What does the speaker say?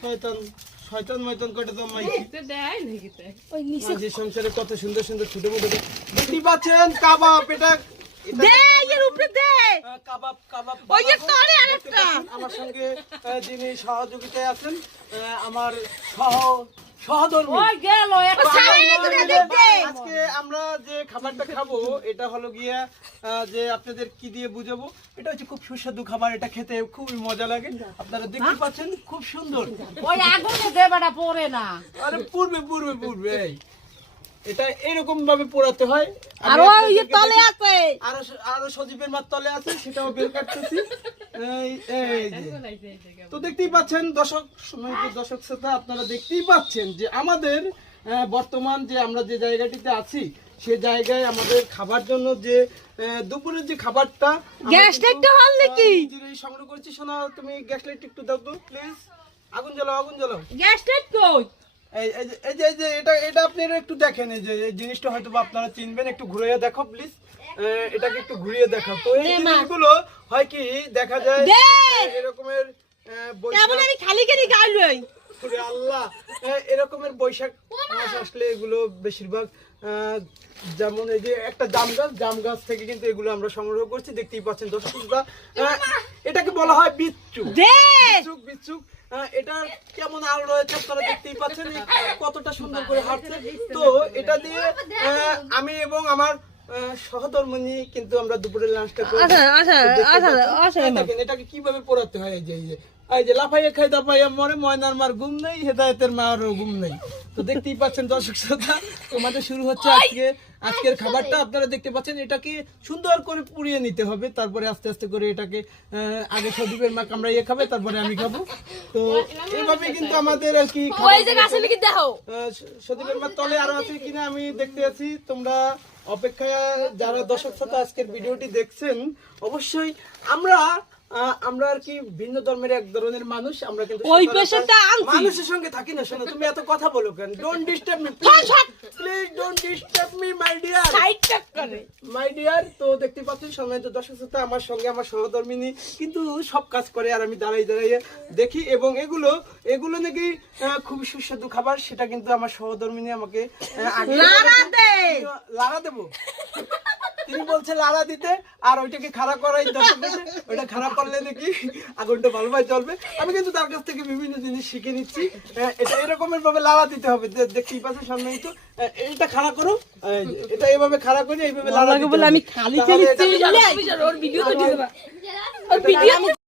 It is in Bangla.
শয়তান শয়তান ময়তান করে তো মাইকি দেয় নাকি ওই নিচে যে সংসারে কত সুন্দর সুন্দর ছোট মোটো দেখতে পাচ্ছেন কাবাব এটা দে এর উপরে দে কাবাব কাবাব ওই যে তলে আরেকটা আমার সঙ্গে যিনি সহযোগিতায় আছেন আমার সহধর্মী ওই গেল আজকে আমরা যে খাবারটা খাবো এটা হলো গিয়া যে আপনাদের কি দিয়ে বুঝাবো এটা হচ্ছে খুব সুস্বাদু খাবার এটা খেতে খুবই মজা লাগে আপনারা দেখতে পাচ্ছেন খুব সুন্দর ওই আগুনে দেবাটা পড়ে না আরে পূর্বে পূর্বে পূর্বে এটা এরকম ভাবে পোড়াতে হয় আর ওই তলে আছে আর সজীবের মার তলে আছে সেটাও বের কাটতেছি তো দেখতেই পাচ্ছেন দর্শক শ্রোতা আপনারা দেখতেই পাচ্ছেন যে আমাদের বর্তমান যে আমরা যে জায়গাটিতে আছি সেই জায়গায় আমাদের খাবার জন্য যে দুপুরের যে খাবারটা গ্যাস লাইট হল নাকি সংগ্রহ করছি শোনা তুমি গ্যাস লাইট একটু দাও তো প্লিজ আগুন জ্বালাও গ্যাস লাইট কই এই যে এটা আপনারা একটু দেখেন এই যে এই জিনিসটা হয়তো আপনারা চিনবেন একটু ঘুরিয়ে দেখো প্লিজ এটাকে একটু ঘুরিয়ে দেখাও তো এই জিনিসগুলো হয় কি দেখা যায় এরকমের আমি খালি খালি গাইলই ওরে আল্লাহ এরকমের বৈশাখ মাস আসলে এগুলো বেশিরভাগ যেমন এই যে একটা জাম গাছ থেকে কিন্তু এগুলো আমরা সংগ্রহ করছি দেখতেই পাচ্ছেন দর্শকরা এটাকে বলা হয় বিচ্ছুক এটা কেমন আলো রয়েছে আপনারা দেখতেই পাচ্ছেন কতটা সুন্দর করে হাঁটছে তো এটা দিয়ে আমি এবং আমার সহধর্মিণী কিন্তু আমরা দুপুরের লাঞ্চটা করি এটাকে কিভাবে পোড়াতে হয় এই যে লাফাইয়া খাই দাপাইয়া মরে ময়নার মার ঘুম নেই হেদায়েতের মারও ঘুম নেই তো দেখতেই পাচ্ছেন দর্শক শ্রোতা তোমাদের শুরু হচ্ছে আজকের খাবারটা আপনারা দেখতে পাচ্ছেন এটাকে সুন্দর করে পুড়িয়ে নিতে হবে তারপরে আস্তে আস্তে করে এটাকে আগে সদীপের মা কামড়াইয়ে খাবে তারপরে আমি খাবো তো এইভাবে কিন্তু আমাদের আর কি সদীপের মা তলে আরো আছে কিনা আমি দেখতে আছি তোমরা অপেক্ষায় যারা দর্শক শ্রোতা আজকের ভিডিওটি দেখছেন অবশ্যই আমরা আর কি ভিন্ন ধর্মের এক ধরনের মানুষ আমরা কিন্তু ওই পেশাটা মানুষের সঙ্গে থাকি না শোনো তুমি এত কথা বলো কেন don't disturb me please don't disturb me my dear তো দেখতে পাচ্ছেন সম্মানিত দর্শক শ্রোতা আমার সঙ্গে আমার সহধর্মিণী কিন্তু সব কাজ করে আর আমি দাঁড়াইয়ে দেখি এবং এগুলো নাকি খুব সুস্বাদু খাবার সেটা কিন্তু আমার সহধর্মিণী আমাকে আগে লাড়া দেবো তিনি বলছে লাড়া দিতে আর ওইটাকে খারাপ করাই ওইটা খারাপ করলে নাকি আগুনটা ভালোভাবে চলবে আমি কিন্তু তার কাছ থেকে বিভিন্ন জিনিস শিখে নিচ্ছি এটা এরকমের ভাবে লাড়া দিতে হবে দেখতেই পাচ্ছি সামনে তো এইটা খাড়া করো এটা এইভাবে খাড়া করে এইভাবে লাড়া দিতে হবে আমি খালি